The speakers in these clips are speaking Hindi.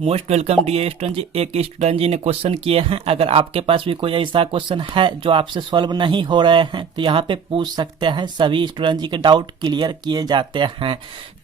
मोस्ट वेलकम डियर स्टूडेंट जी। एक स्टूडेंट जी ने क्वेश्चन किए हैं, अगर आपके पास भी कोई ऐसा क्वेश्चन है जो आपसे सॉल्व नहीं हो रहे हैं तो यहाँ पे पूछ सकते हैं। सभी स्टूडेंट जी के डाउट क्लियर किए जाते हैं।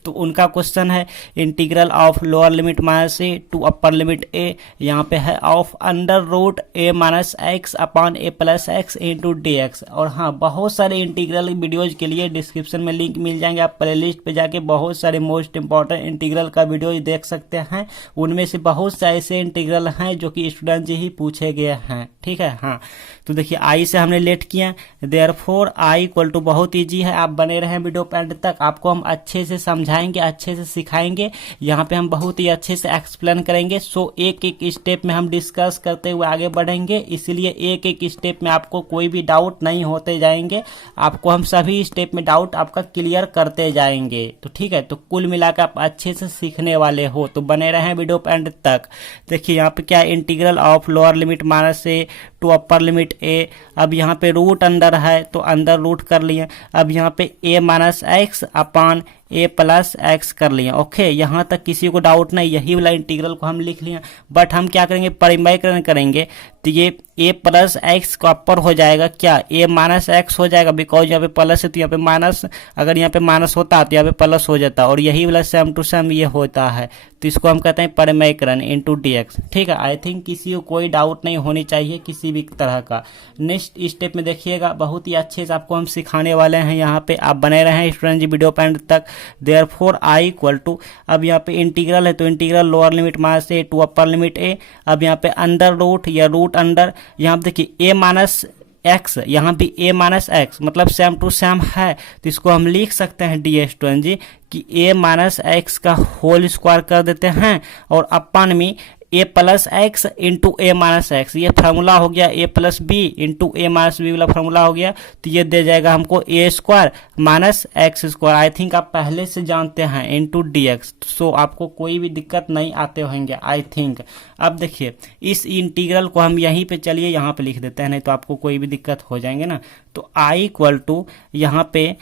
तो उनका क्वेश्चन है integral of lower limit minus a to upper limit a, यहाँ पे है of under root a minus x upon a plus x into d x. और हाँ, बहुत सारे इंटीग्रल वीडियोज के लिए डिस्क्रिप्शन में लिंक मिल जाएंगे, आप प्ले लिस्ट पे जाके बहुत सारे मोस्ट इंपॉर्टेंट इंटीग्रल का वीडियो देख सकते हैं। उनमें से बहुत से ऐसे इंटीग्रल हैं जो कि स्टूडेंट जी ही पूछे गए हैं। ठीक है, हाँ। तो देखिए आई से हमने लेट किया, देयरफॉर आई इक्वल टू, बहुत ईजी है, आप बने रहें वीडियो पे एंड तक, आपको हम अच्छे से समझाएंगे, अच्छे से सिखाएंगे। यहाँ पे हम बहुत ही अच्छे से एक्सप्लेन करेंगे। सो एक एक स्टेप में हम डिस्कस करते हुए आगे बढ़ेंगे, इसलिए एक एक स्टेप में आपको कोई भी डाउट नहीं होते जाएंगे, आपको हम सभी स्टेप में डाउट आपका क्लियर करते जाएंगे। तो ठीक है, तो कुल मिलाकर आप अच्छे से सीखने वाले हो, तो बने रहें वीडियो पे एंड तक। देखिए यहाँ पे क्या है, integral of lower limit minus a to upper limit a. अब यहाँ पे रूट अंदर है तो अंदर रूट कर लिए। अब यहाँ पे ए minus x upon a plus x कर लिया। ओके, यहाँ तक किसी को डाउट नहीं, यही वाला इंटीग्रल को हम लिख लिया। बट हम क्या करेंगे, परिमयकरण करेंगे तो ये ए प्लस एक्स का अपर हो जाएगा क्या, ए माइनस एक्स हो जाएगा, बिकॉज यहाँ पे प्लस है तो यहाँ पे माइनस, अगर यहाँ पे माइनस होता तो यहाँ पे प्लस हो जाता, और यही वाला सेम टू सेम ये होता है। तो इसको हम कहते हैं परिमयकरण इंटू डी एक्स। ठीक है, आई थिंक किसी को कोई डाउट नहीं होनी चाहिए किसी भी तरह का। नेक्स्ट स्टेप में देखिएगा, बहुत ही अच्छे से आपको हम सिखाने वाले हैं। यहाँ पे आप बने रहे स्टूडेंट जी वीडियो पॉइंट तक। देयरफॉर आई इक्वल टू, अब यहाँ पे इंटीग्रल है तो integral lower limit minus a to upper limit a. अब यहाँ पे अंडर रूट या रूट अंडर, यहाँ पे देखिए ए माइनस एक्स, यहाँ भी ए माइनस एक्स मतलब सेम टू सेम है, तो इसको हम लिख सकते हैं डी स्टूडेंट जी कि ए माइनस एक्स का होल स्क्वायर कर देते हैं और अपन में a plus x into a minus x, ये फार्मूला हो गया। A plus b into a minus b वाला फार्मूला हो गया, तो ये दे जाएगा हमको a square minus x square. I think आप पहले से जानते हैं, इंटू डी एक्स। सो आपको कोई भी दिक्कत नहीं आते होंगे आई थिंक। अब देखिए इस इंटीग्रल को हम यहीं पे, चलिए यहाँ पे लिख देते हैं, नहीं तो आपको कोई भी दिक्कत हो जाएंगे ना। तो आई इक्वल टू यहाँ पे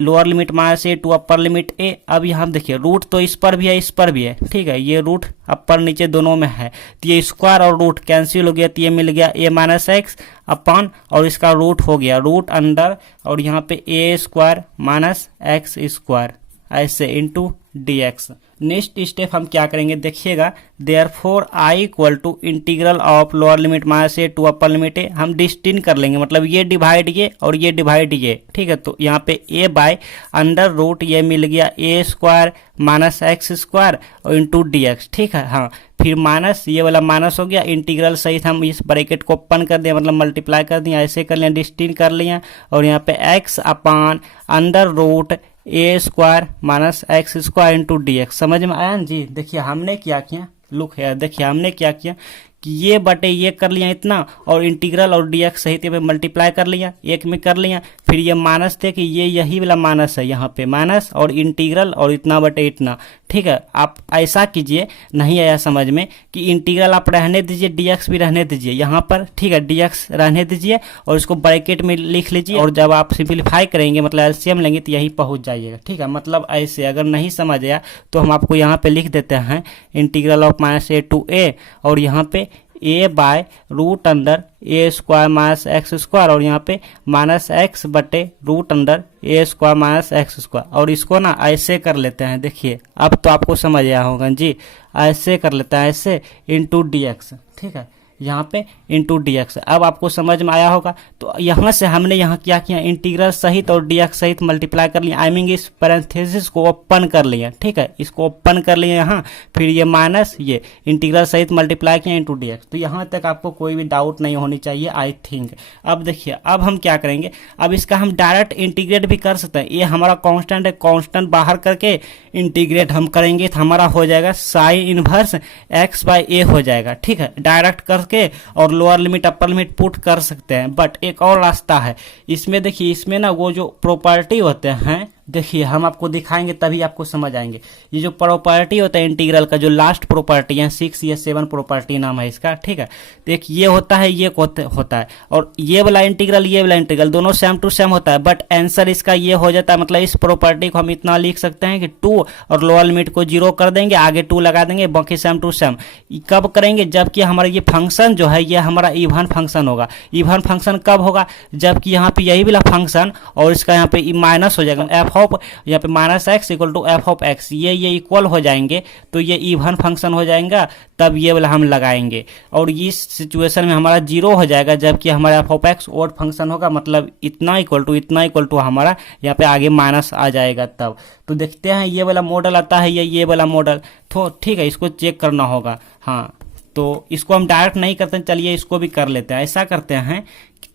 lower limit minus a to upper limit a. अब यहाँ देखिए रूट तो इस पर भी है इस पर भी है, ठीक है, ये रूट अपर नीचे दोनों में है, तो ये स्क्वायर और रूट कैंसिल हो गया, तो ये मिल गया ए माइनस एक्स अपॉन, और इसका रूट हो गया रूट अंडर, और यहाँ पे a square minus x square ऐसे into d x. Next step हम क्या करेंगे देखिएगा, therefore I equal to integral of lower limit minus a to upper limit a. हम डिस्टिन कर लेंगे, मतलब ये डिवाइड ये और ये डिवाइड ये। ठीक है, तो यहाँ पे ए बाय अंडर रूट ये मिल गया ए स्क्वायर माइनस एक्स स्क्वायर और इंटू डी एक्स। ठीक है, हाँ, फिर माइनस ये वाला माइनस हो गया, इंटीग्रल सहित हम इस ब्रैकेट को ओपन कर दिया, मतलब मल्टीप्लाई कर दिया, ऐसे कर लिया, डिस्टिन कर लिया, और यहाँ पे x upon under root a square minus x square into d x. समझ में आया जी। देखिए हमने क्या किया, लुक है, देखिए हमने क्या किया कि ये बटे ये कर लिया इतना, और इंटीग्रल और डी एक्स सहित पे मल्टीप्लाई कर लिया, एक में कर लिया, फिर ये माइनस थे कि ये यही वाला माइनस है, यहाँ पे माइनस और इंटीग्रल और इतना बटे इतना। ठीक है, आप ऐसा कीजिए, नहीं आया समझ में, कि इंटीग्रल आप रहने दीजिए, डी एक्स भी रहने दीजिए यहाँ पर। ठीक है, डी एक्स रहने दीजिए और इसको ब्रैकेट में लिख लीजिए, और जब आप सिंप्लीफाई करेंगे मतलब एलसीएम लेंगे तो यहीं पहुँच जाइएगा। ठीक है, मतलब ऐसे अगर नहीं समझ आया तो हम आपको यहाँ पे लिख देते हैं integral of minus a to a, और यहाँ पे a by root under a square minus x square, और यहाँ पे माइनस एक्स बटे root under a square minus x square. और इसको ना ऐसे कर लेते हैं, देखिए अब तो आपको समझ आया होगा जी, ऐसे कर लेते हैं, ऐसे इंटू डी एक्स। ठीक है, यहाँ पे इंटू डी एक्स, अब आपको समझ में आया होगा। तो यहाँ से हमने यहाँ क्या किया, इंटीग्रल सहित और डी एक्स सहित मल्टीप्लाई कर लिया, आई मीन इस पैरेंथेसिस को ओपन कर लिया। ठीक है, इसको ओपन कर लिया यहाँ, फिर ये माइनस ये इंटीग्रल सहित मल्टीप्लाई किया इंटू डी एक्स। तो यहाँ तक आपको कोई भी डाउट नहीं होनी चाहिए आई थिंक। अब देखिए अब हम क्या करेंगे, अब इसका हम डायरेक्ट इंटीग्रेट भी कर सकते हैं। ये हमारा कांस्टेंट है, कांस्टेंट बाहर करके इंटीग्रेट हम करेंगे तो हमारा हो जाएगा साइन इनवर्स एक्स बाई ए हो जाएगा। ठीक है, डायरेक्ट कर के और lower limit upper limit put कर सकते हैं। बट एक और रास्ता है इसमें, देखिए इसमें ना वो जो प्रॉपर्टी होते हैं देखिए हम आपको दिखाएंगे तभी आपको समझ आएंगे। ये जो प्रॉपर्टी होता है इंटीग्रल का, जो लास्ट प्रॉपर्टी है 6 या 7 प्रॉपर्टी नाम है इसका, ठीक है। देख ये होता है, ये होता है, और ये वाला इंटीग्रल, ये वाला इंटीग्रल दोनों सेम टू सेम होता है, बट आंसर इसका ये हो जाता है। मतलब इस प्रॉपर्टी को हम इतना लिख सकते हैं कि 2 और लोअर लिमिट को 0 कर देंगे, आगे 2 लगा देंगे, बाकी सेम टू सेम। कब करेंगे? जबकि हमारा ये फंक्शन जो है ये हमारा इवन फंक्शन होगा। इवन फंक्शन कब होगा? जबकि यहाँ पे यही वाला फंक्शन और इसका यहाँ पे माइनस हो जाएगा, एफ ऑफ यहाँ पे minus x equal to f of x, ये इक्वल हो जाएंगे तो ये इवन फंक्शन हो जाएगा, तब ये वाला हम लगाएंगे। और इस सिचुएशन में हमारा 0 हो जाएगा, जबकि हमारा f of x odd function होगा, मतलब इतना इक्वल टू हमारा यहाँ पे आगे माइनस आ जाएगा तब। तो देखते हैं ये वाला मॉडल आता है या ये वाला मॉडल, तो ठीक है इसको चेक करना होगा। हाँ तो इसको हम डायरेक्ट नहीं करते, चलिए इसको भी कर लेते हैं। ऐसा करते हैं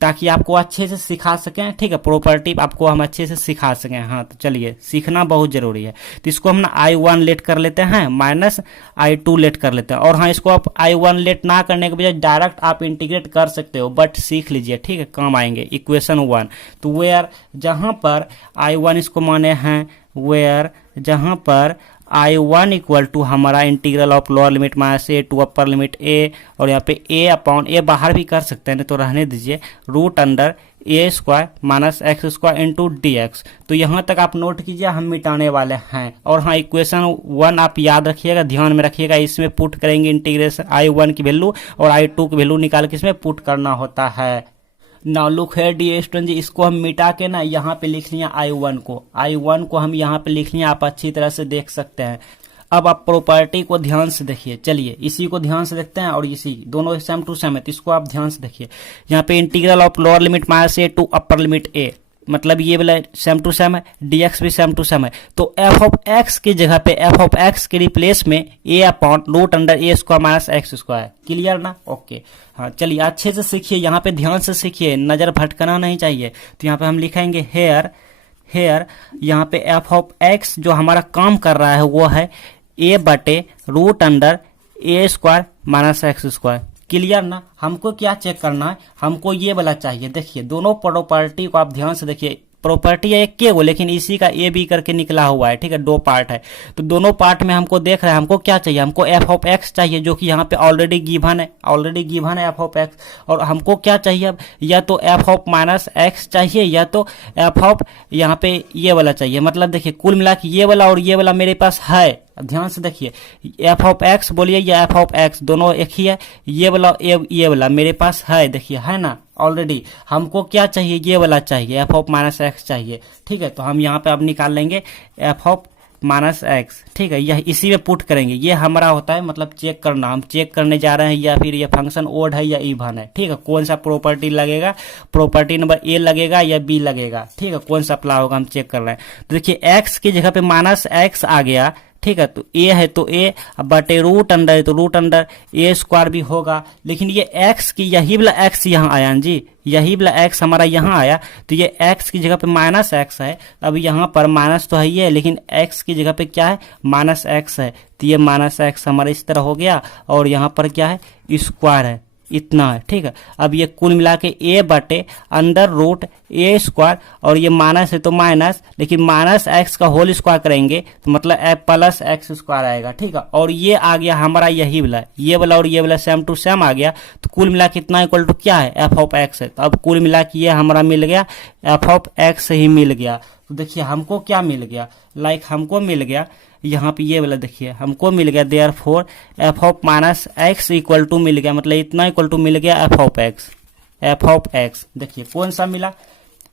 ताकि आपको अच्छे से सिखा सकें, ठीक है, प्रॉपर्टी आपको हम अच्छे से सिखा सकें। हाँ तो चलिए सीखना बहुत जरूरी है। तो इसको हम ना I1 लेट कर लेते हैं, माइनस I2 लेट कर लेते हैं। और हाँ इसको आप I1 लेट ना करने के बजाय डायरेक्ट आप इंटीग्रेट कर सकते हो, बट सीख लीजिए, ठीक है, काम आएंगे। इक्वेशन 1 तो वेयर जहाँ पर I1 इसको माने हैं, वेयर जहाँ पर I1 इक्वल टू हमारा integral of lower limit minus a to upper limit a, और यहाँ पे ए अपॉन ए बाहर भी कर सकते हैं, नहीं तो रहने दीजिए, root under a square minus x square into d x. तो यहाँ तक आप नोट कीजिए, हम मिटाने वाले हैं। और हाँ इक्वेशन 1 आप याद रखिएगा, ध्यान में रखिएगा, इसमें पुट करेंगे इंटीग्रेशन I1 की वैल्यू और I2 की वैल्यू निकाल के इसमें पुट करना होता है। नाउ लुक है डी स्टूडेंट जी, इसको हम मिटा के ना यहाँ पे लिख लिया I1 को हम यहाँ पे लिख लिया, आप अच्छी तरह से देख सकते हैं। अब आप प्रॉपर्टी को ध्यान से देखिए, चलिए इसी को ध्यान से देखते हैं, और इसी दोनों सेम टू सेम है, तो इसको आप ध्यान से देखिए। यहाँ पे integral of lower limit minus a to upper limit a, मतलब ये वाला सेम टू सेम है, dx भी सेम टू सेम है। तो एफ ऑफ एक्स की जगह पे एफ ऑफ एक्स के रिप्लेस में a upon root under a square minus x square. Clear ना? ओके हाँ चलिए अच्छे से सीखिए, यहाँ पे ध्यान से सीखिए, नजर भटकना नहीं चाहिए। तो यहाँ पे हम लिखेंगे हेयर यहाँ पे एफ ऑफ एक्स जो हमारा काम कर रहा है वो है ए बटे root under a square minus x square. Clear ना? हमको क्या चेक करना है? हमको ये वाला चाहिए। देखिए दोनों प्रॉपर्टी को आप ध्यान से देखिए, प्रॉपर्टी है एक के वो, लेकिन इसी का ए बी करके निकला हुआ है, ठीक है, 2 पार्ट है। तो दोनों पार्ट में हमको देख रहे हैं, हमको क्या चाहिए? हमको एफ ऑफ एक्स चाहिए, जो कि यहाँ पे ऑलरेडी गिवन है एफ ऑफ एक्स। और हमको क्या चाहिए अब? या तो एफ ऑफ माइनस एक्स चाहिए, या तो एफ ऑफ यहाँ पे ये वाला चाहिए। मतलब देखिए कुल मिला के ये वाला और ये वाला मेरे पास है, ध्यान से देखिए, एफ ऑफ एक्स बोलिए या एफ ऑफ एक्स, दोनों एक ही है। ये वाला मेरे पास है, देखिए है ना ऑलरेडी। हमको क्या चाहिए? ये वाला चाहिए, एफ ऑफ माइनस एक्स चाहिए, ठीक है। तो हम यहाँ पे अब निकाल लेंगे एफ ऑफ माइनस एक्स, ठीक है, यह इसी में पुट करेंगे। ये हमारा होता है मतलब चेक करना, हम चेक करने जा रहे हैं या फिर ये फंक्शन ओड है या इवन है, ठीक है। कौन सा प्रॉपर्टी लगेगा? प्रॉपर्टी नंबर ए लगेगा या बी लगेगा, ठीक है, कौन सा अप्लाई होगा हम चेक कर रहे हैं। तो देखिए एक्स की जगह पे माइनस एक्स आ गया, ठीक है। तो ए है तो ए बटे रूट अंडर है तो रूट अंडर ए स्क्वायर भी होगा। लेकिन ये एक्स की यही वाला एक्स यहाँ आया जी, यही वाला एक्स हमारा यहाँ आया, तो ये एक्स की जगह पे माइनस एक्स है। अब यहाँ पर माइनस तो है ही है, लेकिन एक्स की जगह पे क्या है? माइनस एक्स है, तो ये माइनस एक्स हमारा इस तरह हो गया, और यहाँ पर क्या है? स्क्वायर है, इतना है, ठीक है। अब ये कुल मिला के ए बटे अंडर रूट ए स्क्वायर, और ये माइनस है तो माइनस, लेकिन माइनस एक्स का होल स्क्वायर करेंगे तो मतलब ए प्लस एक्स स्क्वायर आएगा, ठीक है। और ये आ गया हमारा यही वाला, ये वाला और ये वाला सेम टू सेम आ गया, तो कुल मिला के इतना इक्वल टू क्या है? एफ ऑफ एक्स है। तो अब कुल मिला के ये हमारा मिल गया, एफ ऑफ एक्स ही मिल गया। तो देखिए हमको क्या मिल गया? हमको मिल गया यहाँ पे ये वाला, देखिए हमको मिल गया therefore f of minus x equal to मिल गया, मतलब इतना इक्वल टू मिल गया एफ ऑफ एक्स। देखिए कौन सा मिला?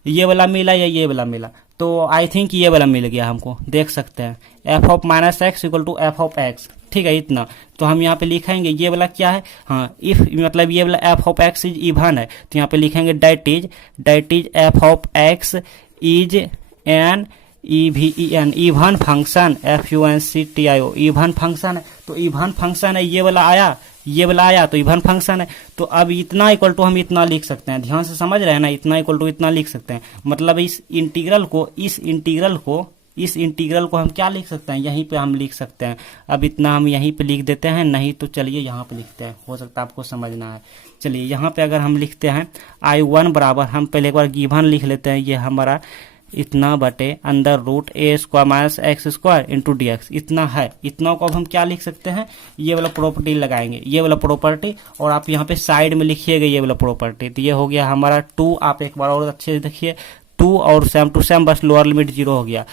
ये वाला मिला या ये वाला मिला? तो आई थिंक ये वाला मिल गया हमको, देख सकते हैं f of minus x equal to f of x, ठीक है, इतना। तो हम यहाँ पे लिखेंगे ये वाला क्या है? हाँ इफ मतलब ये वाला f of x is even है, तो यहाँ पे लिखेंगे that is f of x is an EVEN even function FUNCTIO even function है। तो इवन फंक्शन है, ये वाला आया तो इवन फंक्शन है। तो अब इतना इक्वल टू हम इतना लिख सकते हैं, ध्यान से समझ रहे हैं ना, इतना इक्वल टू इतना लिख सकते हैं। मतलब इस इंटीग्रल को हम क्या लिख सकते हैं? यहीं पे हम लिख सकते हैं। अब इतना हम यहीं पे लिख देते हैं, नहीं तो चलिए यहाँ पे लिखते हैं, हो सकता है आपको समझना है। चलिए यहाँ पे अगर हम लिखते हैं I1 बराबर, हम पहले एक बार गिवन लिख लेते हैं, ये हमारा इतना बटे अंदर root a square minus x square into d x, इतना है। इतना को अब हम क्या लिख सकते हैं, ये वाला प्रॉपर्टी लगाएंगे, ये वाला प्रॉपर्टी, और आप यहाँ पे साइड में लिखिएगा ये वाला प्रॉपर्टी। तो ये हो गया हमारा 2, आप एक बार और अच्छे से देखिए, 2 और सेम टू सेम, बस लोअर लिमिट 0 हो गया,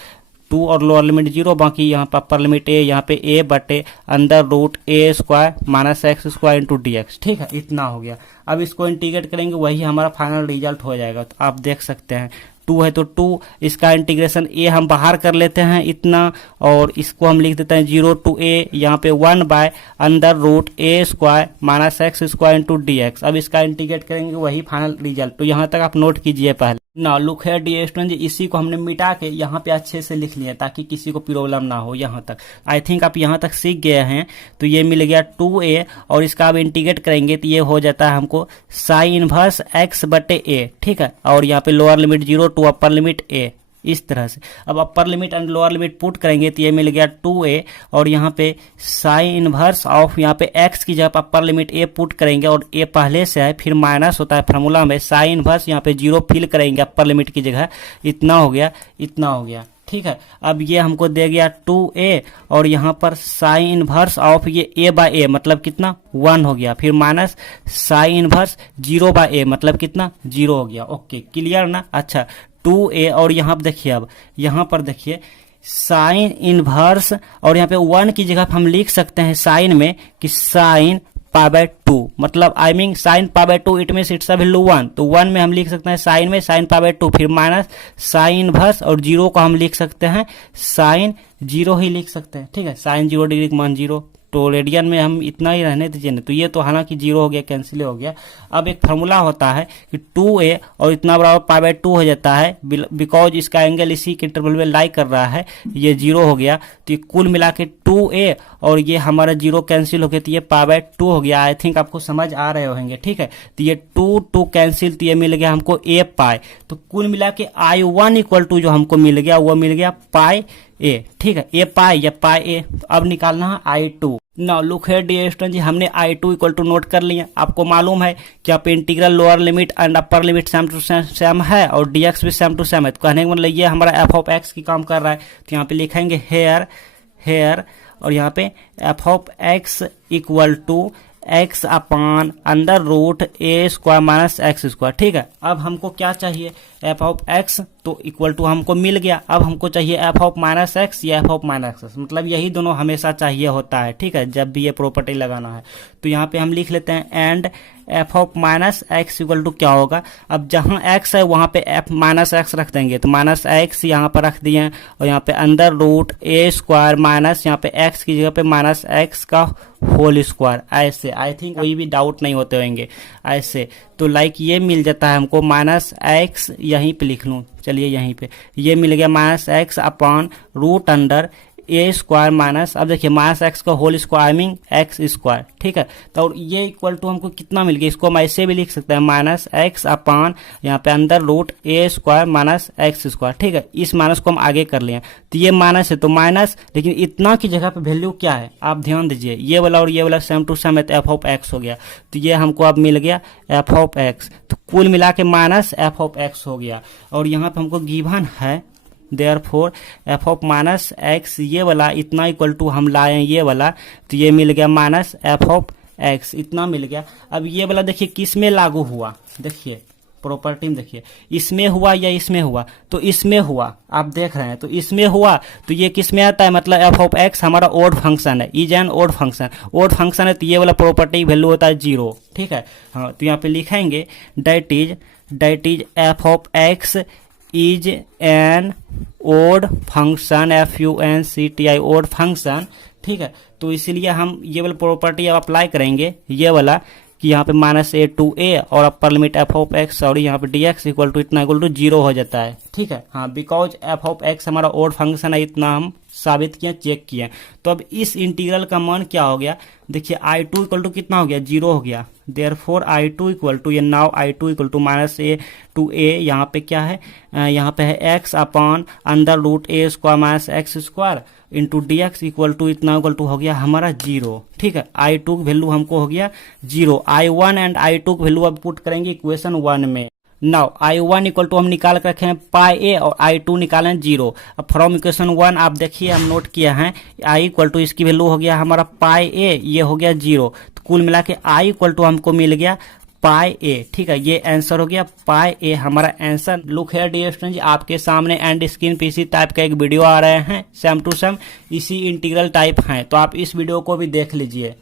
2 और लोअर लिमिट 0, बाकी यहाँ पर अपर लिमिट ए, यहाँ पे ए बटे अंदर root a square minus x square into d x, ठीक है, इतना हो गया। अब इसको इंटीग्रेट करेंगे, वही हमारा फाइनल रिजल्ट हो जाएगा। तो आप देख सकते हैं 2 है तो 2, इसका इंटीग्रेशन ए हम बाहर कर लेते हैं इतना, और इसको हम लिख देते हैं 0 टू ए, यहाँ पे 1 बाय अंदर root a square minus x square into d x. अब इसका इंटीग्रेट करेंगे, वही फाइनल रिजल्ट। तो यहाँ तक आप नोट कीजिए पहले ना। लुक है डियर स्टूडेंट, इसी को हमने मिटा के यहाँ पे अच्छे से लिख लिया ताकि किसी को प्रॉब्लम ना हो। यहाँ तक आई थिंक आप यहाँ तक सीख गए हैं। तो ये मिल गया 2a, और इसका अब इंटीग्रेट करेंगे तो ये हो जाता है हमको साइन इनवर्स x बटे a, ठीक है, और यहाँ पे lower limit 0 to upper limit a, इस तरह से। अब upper limit and lower limit put करेंगे तो ये मिल गया 2a, और यहाँ पे साइन इनवर्स ऑफ, यहाँ पे x की जगह अपर लिमिट a पुट करेंगे, और a पहले से है, फिर माइनस होता है फार्मूला में, साइन इनवर्स यहाँ पे 0 फिल करेंगे अपर लिमिट की जगह, इतना हो गया, इतना हो गया, ठीक है। अब ये हमको दे गया 2a, और यहाँ पर साइन इनवर्स ऑफ ये a बाय a मतलब कितना 1 हो गया, फिर minus sine inverse 0 by a मतलब कितना 0 हो गया। ओके, क्लियर ना। अच्छा, 2a, और यहाँ पर देखिए, अब यहाँ पर देखिए साइन इनवर्स, और यहाँ पे 1 की जगह हम लिख सकते हैं साइन में कि साइन पाई बाय 2, मतलब I mean sine pi by 2, it means it's a value 1। तो 1 में हम लिख सकते हैं साइन में साइन पाई बाय 2, फिर माइनस साइन इनवर्स, और 0 को हम लिख सकते हैं साइन 0 ही लिख सकते हैं, ठीक है, साइन 0 डिग्री का मान 0। तो रेडियन में हम इतना ही रहने दीजिए ना। तो ये तो हालांकि 0 हो गया, कैंसिल हो गया। अब एक फार्मूला होता है कि 2a और इतना बराबर पाई बाय 2 हो जाता है, बिकॉज इसका एंगल इसी के इंटरवल में लाई कर रहा है, ये 0 हो गया। तो ये कुल मिला के 2a, और ये हमारा 0 कैंसिल हो गया, तो ये पाई बाय 2 हो गया। आई थिंक आपको समझ आ रहे होंगे, ठीक है। तो ये 2 कैंसिल, तो ये मिल गया हमको a पाई। तो कुल मिला के I1 इक्वल टू जो हमको मिल गया वो मिल गया पाई a, ठीक है, a पाई या पाई a। तो अब निकालना है I2। Now look here dear student जी, हमने I2 इक्वल टू नोट कर लिया। आपको मालूम है कि आप integral lower limit and upper limit same to same है, और dx भी सेम टू सेम है। तो कहने का मतलब ये हमारा f ऑफ x की काम कर रहा है। तो यहाँ पे लिखेंगे हेयर, और यहाँ पे f of x equal to x upon under root a square minus x square, ठीक है। अब हमको क्या चाहिए, f ऑफ x, तो इक्वल टू हमको मिल गया। अब हमको चाहिए f ऑफ माइनस एक्स या f ऑफ माइनस एक्स, मतलब यही दोनों हमेशा चाहिए होता है, ठीक है, जब भी ये प्रॉपर्टी लगाना है। तो यहाँ पे हम लिख लेते हैं and f of minus x equal to क्या होगा। अब जहाँ x है वहाँ पे f माइनस एक्स रख देंगे, तो माइनस एक्स यहाँ पर रख दिए, और यहाँ पे अंदर रूट ए स्क्वायर माइनस यहाँ पे x की जगह पे माइनस एक्स का होल स्क्वायर, ऐसे। आई थिंक कोई भी डाउट नहीं होते होंगे ऐसे। तो लाइक ये मिल जाता है हमको माइनस एक्स, यहीं पे लिख लूँ, चलिए यहीं पे ये मिल गया minus x upon root under a square minus, अब देखिए माइनस एक्स का whole square I mean x square, ठीक है। तो ये इक्वल टू हमको कितना मिल गया, इसको हम ऐसे भी लिख सकते हैं माइनस एक्स अपॉन यहाँ पे अंदर root a square minus x square, ठीक है। इस माइनस को हम आगे कर लिए, तो ये माइनस है तो माइनस, लेकिन इतना की जगह पे वैल्यू क्या है आप ध्यान दीजिए, ये वाला और ये वाला सेम टू सेम है, तो एफ ऑफ एक्स हो गया। तो ये हमको अब मिल गया एफ ऑफ एक्स, तो कुल मिला के माइनस एफ ऑफ एक्स हो गया। और यहाँ पे हमको गिवन है therefore f of minus x, ये वाला इतना इक्वल टू हम लाए हैं ये वाला, तो ये मिल गया माइनस एफ ऑफ एक्स, इतना मिल गया। अब ये वाला देखिए किस में लागू हुआ, देखिए प्रॉपर्टी में देखिए इसमें हुआ या इसमें हुआ, तो इसमें हुआ, आप देख रहे हैं, तो इसमें हुआ तो ये किस में आता है, मतलब एफ ऑफ एक्स हमारा ओड फंक्शन है, is an odd function, odd function है, तो ये वाला प्रॉपर्टी वैल्यू होता है 0, ठीक है। हाँ, तो यहाँ पे लिखेंगे that is f of x is an odd function, FUNCTI odd function, ठीक है। तो इसीलिए हम ये वाला प्रॉपर्टी अब अप्लाई करेंगे, ये वाला कि यहाँ पे माइनस ए टू ए और upper limit F of x, और यहाँ पे डी एक्स इक्वल टू इतना इक्वल टू 0 हो जाता है, ठीक है। हाँ, बिकॉज एफ ऑफ एक्स हमारा ओड फंक्शन है, इतना हम साबित किए, चेक किए। तो अब इस इंटीग्रल का मान क्या हो गया, देखिए I2 इक्वल टू कितना हो गया, 0 हो गया। देयरफॉर I2 इक्वल टू, ये now I2 equal to minus a to a, यहाँ पे क्या है, यहाँ पे है x upon under root a square minus x square into d x equal to इतना इक्वल टू हो गया हमारा 0, ठीक है। I2 वैल्यू हमको हो गया 0। I1 एंड I2 वैल्यू अब पुट करेंगे इक्वेशन 1 में। नाउ I1 इक्वल टू हम निकाल कर रखे हैं पाई ए और I2 निकालें 0। अब फ्रॉम इक्वेशन 1 आप देखिए हम नोट किया है I इक्वल टू इसकी वैल्यू हो गया हमारा पाई ए, ये हो गया 0। तो कुल मिला के I इक्वल टू हमको मिल गया पाई ए। ठीक है, ये आंसर हो गया पाई ए हमारा आंसर। लुक है डियर स्टूडेंट जी, आपके सामने एंड स्क्रीन पे इसी टाइप का एक वीडियो आ रहे हैं, सेम टू सेम इसी इंटीग्रल टाइप हैं, तो आप इस वीडियो को भी देख लीजिए।